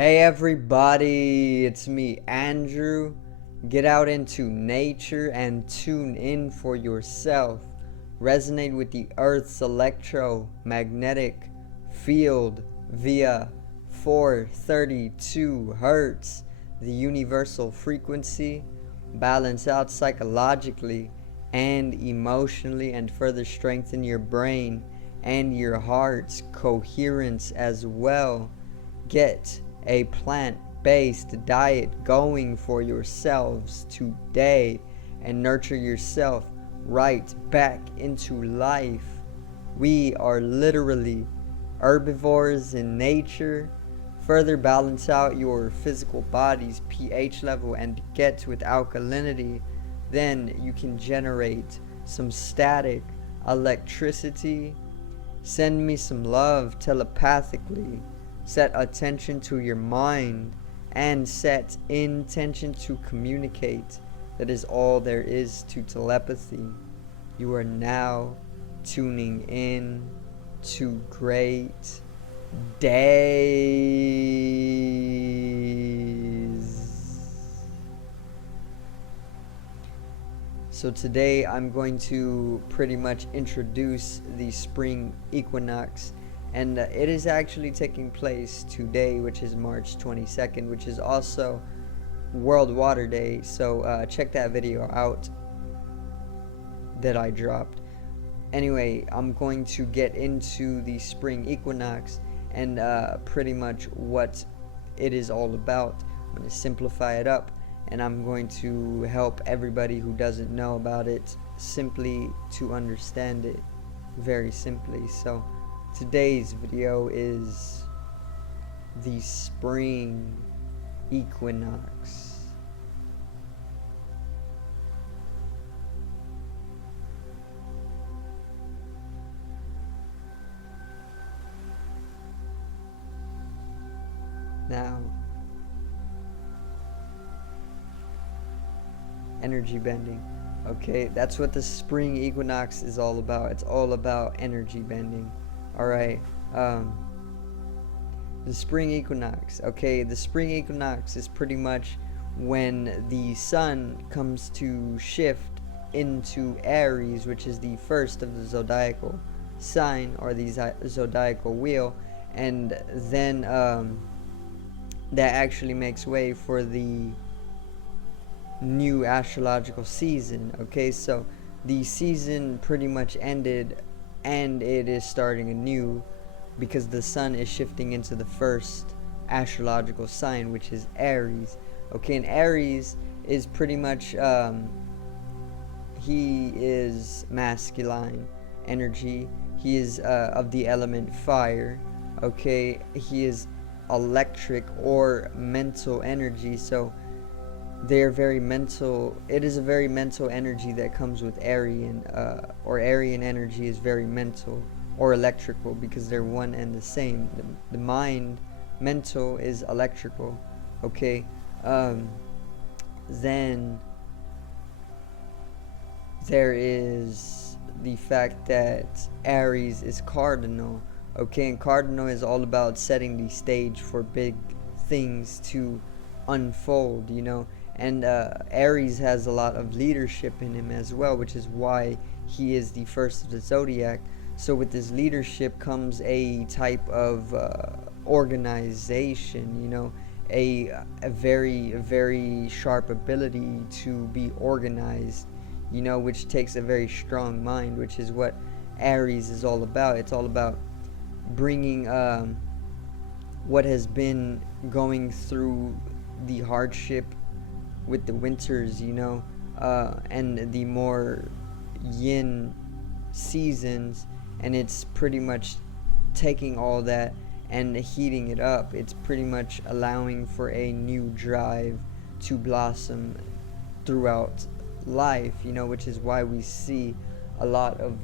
Hey everybody, it's me, Andrew. Get out into nature and tune in for yourself. Resonate with the Earth's electromagnetic field via 432 Hertz, the universal frequency. Balance out psychologically and emotionally, and further strengthen your brain and your heart's coherence as well. Get a plant-based diet going for yourselves today and nurture yourself right back into life. We are literally herbivores in nature. Further balance out your physical body's pH level and get with alkalinity. Then you can generate some static electricity. Send me some love telepathically. Set attention to your mind and set intention to communicate. That is all there is to telepathy. You are now tuning in to great days. So today I'm going to pretty much introduce the spring equinox. And it is actually taking place today, which is March 22nd, which is also World Water Day. So check that video out that I dropped. Anyway, I'm going to get into the spring equinox and pretty much what it is all about. I'm going to simplify it up, and I'm going to help everybody who doesn't know about it simply to understand it very simply. So today's video is the spring equinox. Now, energy bending. Okay, that's what the spring equinox is all about. It's all about energy bending. Alright, the spring equinox. Okay, the spring equinox is pretty much when the sun comes to shift into Aries, which is the first of the zodiacal sign, or the zodiacal wheel, and then that actually makes way for the new astrological season. Okay, so the season pretty much ended and it is starting anew because the sun is shifting into the first astrological sign, which is Aries. Okay, and Aries is pretty much he is masculine energy. He is of the element fire. Okay, he is electric or mental energy, so they're very mental. It is a very mental energy that comes with Aryan, or Aryan energy is very mental or electrical because they're one and the same. The mind, mental, is electrical. Okay, then there is the fact that Aries is cardinal. Okay, and cardinal is all about setting the stage for big things to unfold, you know. And Aries has a lot of leadership in him as well, which is why he is the first of the zodiac. So with this leadership comes a type of organization, you know, a very sharp ability to be organized, you know, which takes a very strong mind, which is what Aries is all about. It's all about bringing what has been going through the hardship with the winters, you know, and the more yin seasons, and it's pretty much taking all that and heating it up. It's pretty much allowing for a new drive to blossom throughout life, you know, which is why we see a lot of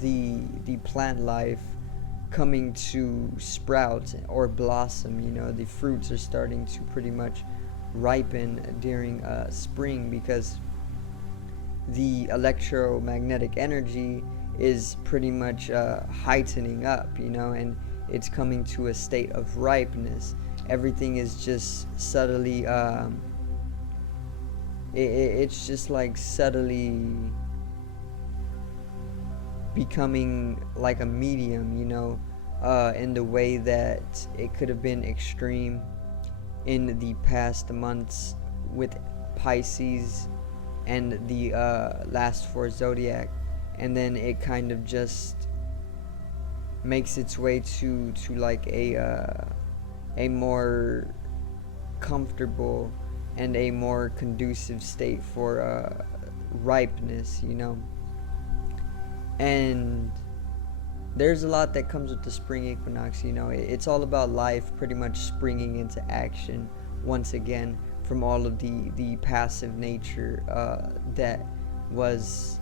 the plant life coming to sprout or blossom. You know, the fruits are starting to pretty much ripen during spring because the electromagnetic energy is pretty much heightening up, you know, and it's coming to a state of ripeness. Everything is just subtly it's just like subtly becoming like a medium, in the way that it could have been extreme in the past months with Pisces and the last four zodiac, and then it kind of just makes its way to like a more comfortable and a more conducive state for ripeness, and there's a lot that comes with the spring equinox. It's all about life pretty much springing into action once again from all of the passive nature that was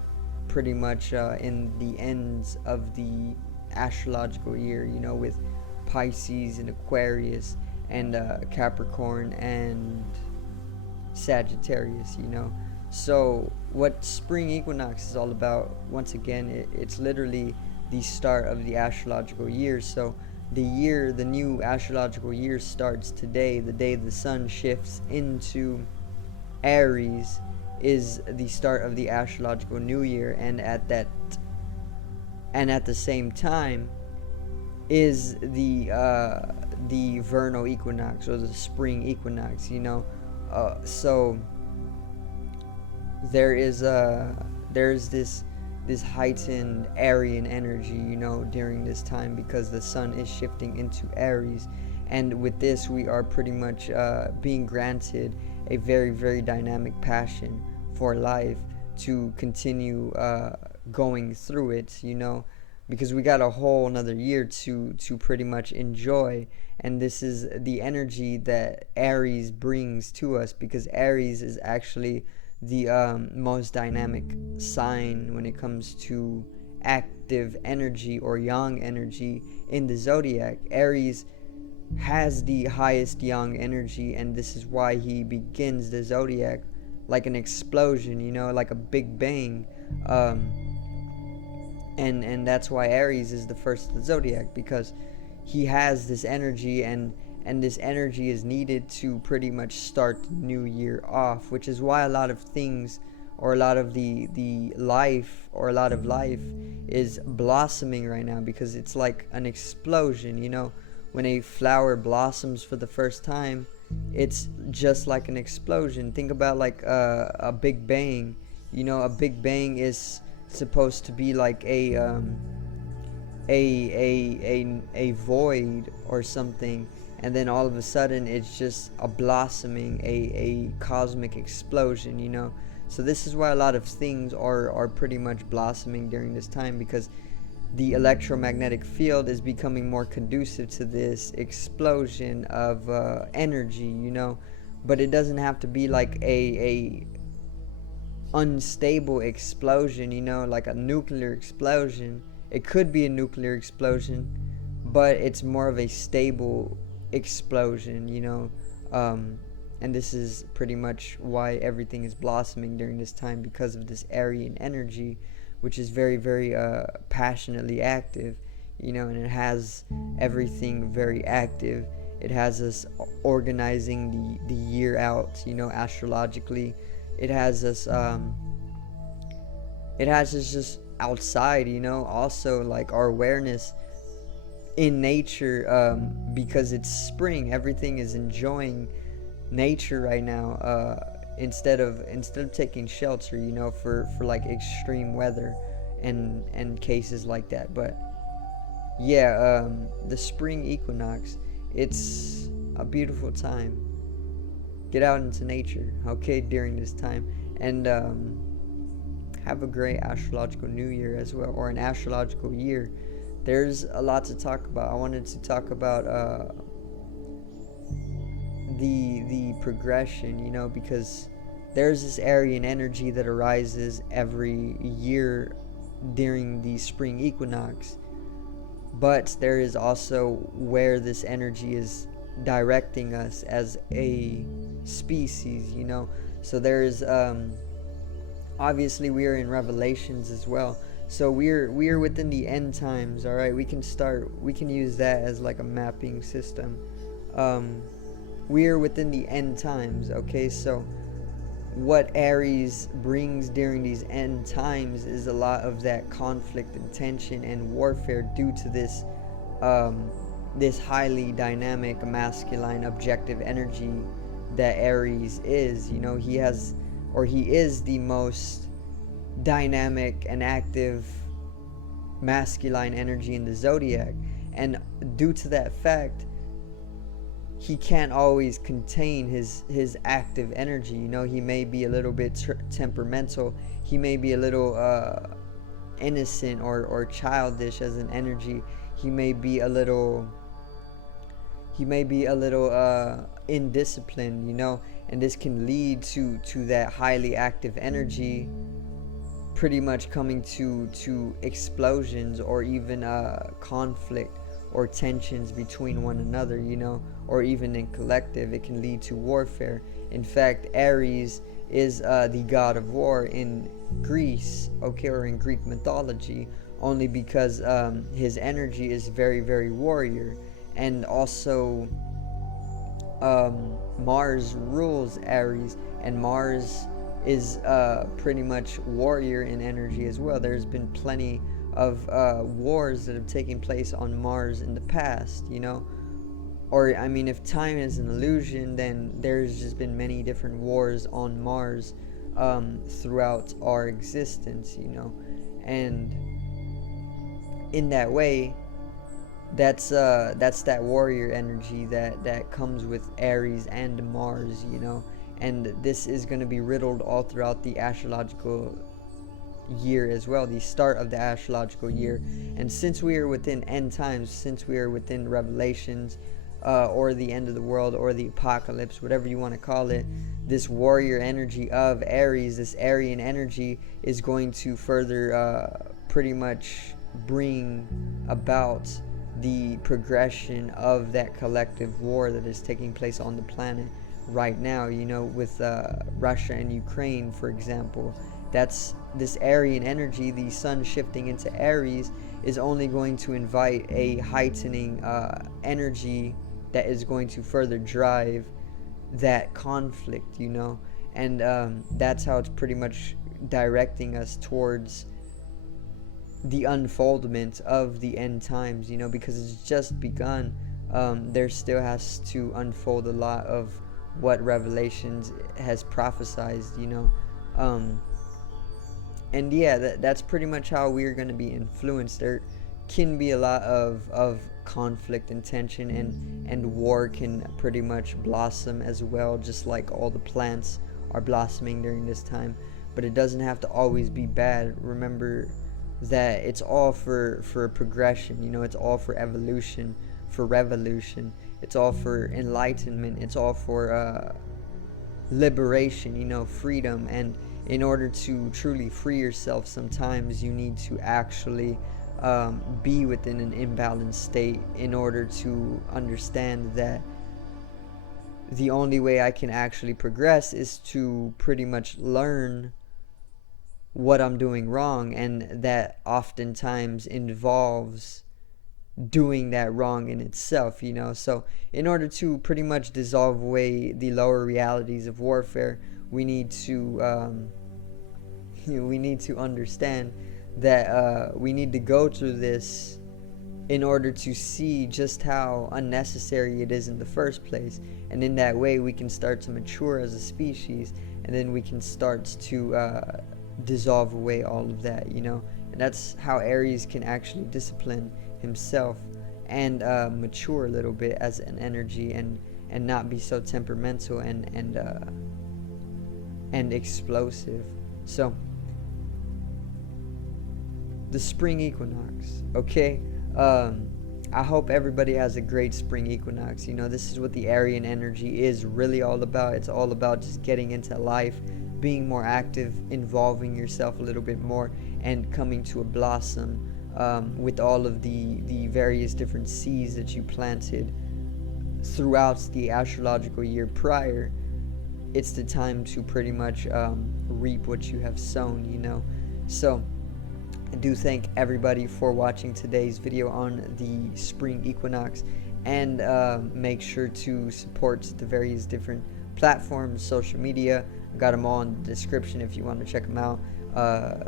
pretty much in the ends of the astrological year, with Pisces and Aquarius and Capricorn and Sagittarius. So what spring equinox is all about, once again, it's literally the start of the astrological year. So the new astrological year starts today. The day the sun shifts into Aries is the start of the astrological new year, and at the same time is the vernal equinox, or the spring equinox. So there's this heightened Aryan energy, during this time, because the sun is shifting into Aries, and with this we are pretty much being granted a very, very dynamic passion for life to continue going through it, because we got a whole another year to pretty much enjoy. And this is the energy that Aries brings to us, because Aries is actually the most dynamic sign when it comes to active energy or yang energy in the zodiac. Aries has the highest yang energy, and this is why he begins the zodiac like an explosion, like a big bang. And that's why Aries is the first of the zodiac, because he has this energy, and this energy is needed to pretty much start the new year off, which is why a lot of things, or a lot of life is blossoming right now, because it's like an explosion. When a flower blossoms for the first time, it's just like an explosion. Think about like a big bang. A big bang is supposed to be like a void or something, and then all of a sudden it's just a blossoming, a cosmic explosion. So this is why a lot of things are pretty much blossoming during this time, because the electromagnetic field is becoming more conducive to this explosion of energy. But it doesn't have to be like a unstable explosion, like a nuclear explosion. It could be a nuclear explosion, but it's more of a stable explosion, and this is pretty much why everything is blossoming during this time, because of this Aryan energy, which is very, very passionately active, and it has everything very active. It has us organizing the year out, astrologically. It has us just outside, also like our awareness in nature, because it's spring. Everything is enjoying nature right now, instead of taking shelter, for like extreme weather and cases like that. But yeah, the spring equinox, it's a beautiful time. Get out into nature, okay, during this time, and have a great astrological new year as well, or an astrological year. There's a lot to talk about. I wanted to talk about the progression, because there's this Aryan energy that arises every year during the spring equinox, but there is also where this energy is directing us as a species. So there is obviously we are in Revelations as well, So we are within the end times. All right, we can use that as like a mapping system. um we are within the end times. Okay, so what Aries brings during these end times is a lot of that conflict and tension and warfare due to um, this highly dynamic masculine objective energy that Aries is. You know, he is the most dynamic and active masculine energy in the zodiac. And due to that fact, he can't always contain his active energy. You know, he may be a little bit temperamental. He may be a little innocent or childish as an energy. He may be a little indisciplined, you know, and this can lead to that highly active energy pretty much coming to explosions or even conflict or tensions between one another, you know, or even in collective. It can lead to warfare. In fact, Aries is the god of war in Greece, okay, or in Greek mythology, only because his energy is very, very warrior. And also, Mars rules Aries, and Mars is pretty much warrior in energy as well. There's been plenty of wars that have taken place on Mars in the past, you know. Or, I mean, if time is an illusion, then there's just been many different wars on Mars throughout our existence, you know. And in that way, that's that warrior energy that comes with Aries and Mars, you know. And this is going to be riddled all throughout the astrological year as well, the start of the astrological year. And since we are within end times, since we are within Revelations, or the end of the world, or the apocalypse, whatever you want to call it, this warrior energy of Aries, this Aryan energy, is going to further pretty much bring about the progression of that collective war that is taking place on the planet right now, you know, with Russia and Ukraine, for example. That's this Aryan energy, the sun shifting into Aries, is only going to invite a heightening energy that is going to further drive that conflict, you know. And that's how it's pretty much directing us towards the unfoldment of the end times, you know, because it's just begun. There still has to unfold a lot of what Revelations has prophesied, you know. And yeah, that's pretty much how we're going to be influenced. There can be a lot of conflict and tension, and war can pretty much blossom as well, just like all the plants are blossoming during this time. But it doesn't have to always be bad. Remember that it's all for progression, you know. It's all for evolution, for revolution. It's all for enlightenment. It's all for liberation, you know, freedom. And in order to truly free yourself, sometimes you need to actually be within an imbalanced state in order to understand that the only way I can actually progress is to pretty much learn what I'm doing wrong, and that oftentimes involves doing that wrong in itself, you know. So in order to pretty much dissolve away the lower realities of warfare, we need to understand that we need to go through this in order to see just how unnecessary it is in the first place. And in that way, we can start to mature as a species, and then we can start to dissolve away all of that, you know. And that's how Aries can actually discipline himself and mature a little bit as an energy, and not be so temperamental and explosive. So the spring equinox, okay. I hope everybody has a great spring equinox. You know, this is what the Aryan energy is really all about. It's all about just getting into life, being more active, involving yourself a little bit more, and coming to a blossom with all of the various different seeds that you planted throughout the astrological year prior. It's the time to pretty much reap what you have sown, you know. So I do thank everybody for watching today's video on the spring equinox, and make sure to support the various different platforms, social media. I got them all in the description if you want to check them out.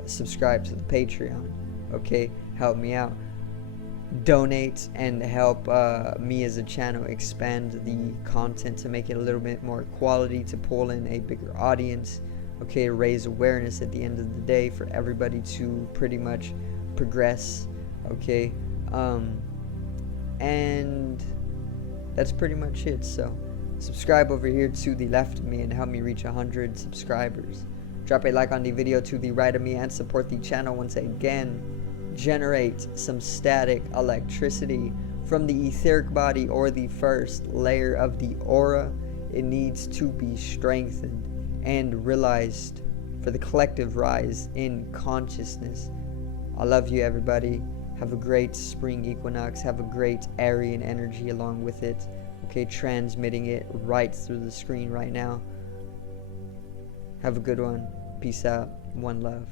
Subscribe to the Patreon, okay? Help me out. Donate and help me as a channel expand the content to make it a little bit more quality, to pull in a bigger audience, okay? Raise awareness at the end of the day for everybody to pretty much progress, okay? And that's pretty much it. So subscribe over here to the left of me and help me reach 100 subscribers. Drop a like on the video to the right of me and support the channel once again. Generate some static electricity from the etheric body, or the first layer of the aura. It needs to be strengthened and realized for the collective rise in consciousness. I love you, everybody. Have a great spring equinox. Have a great Aryan energy along with it, okay? Transmitting it right through the screen right now. Have a good one. Peace out. One love.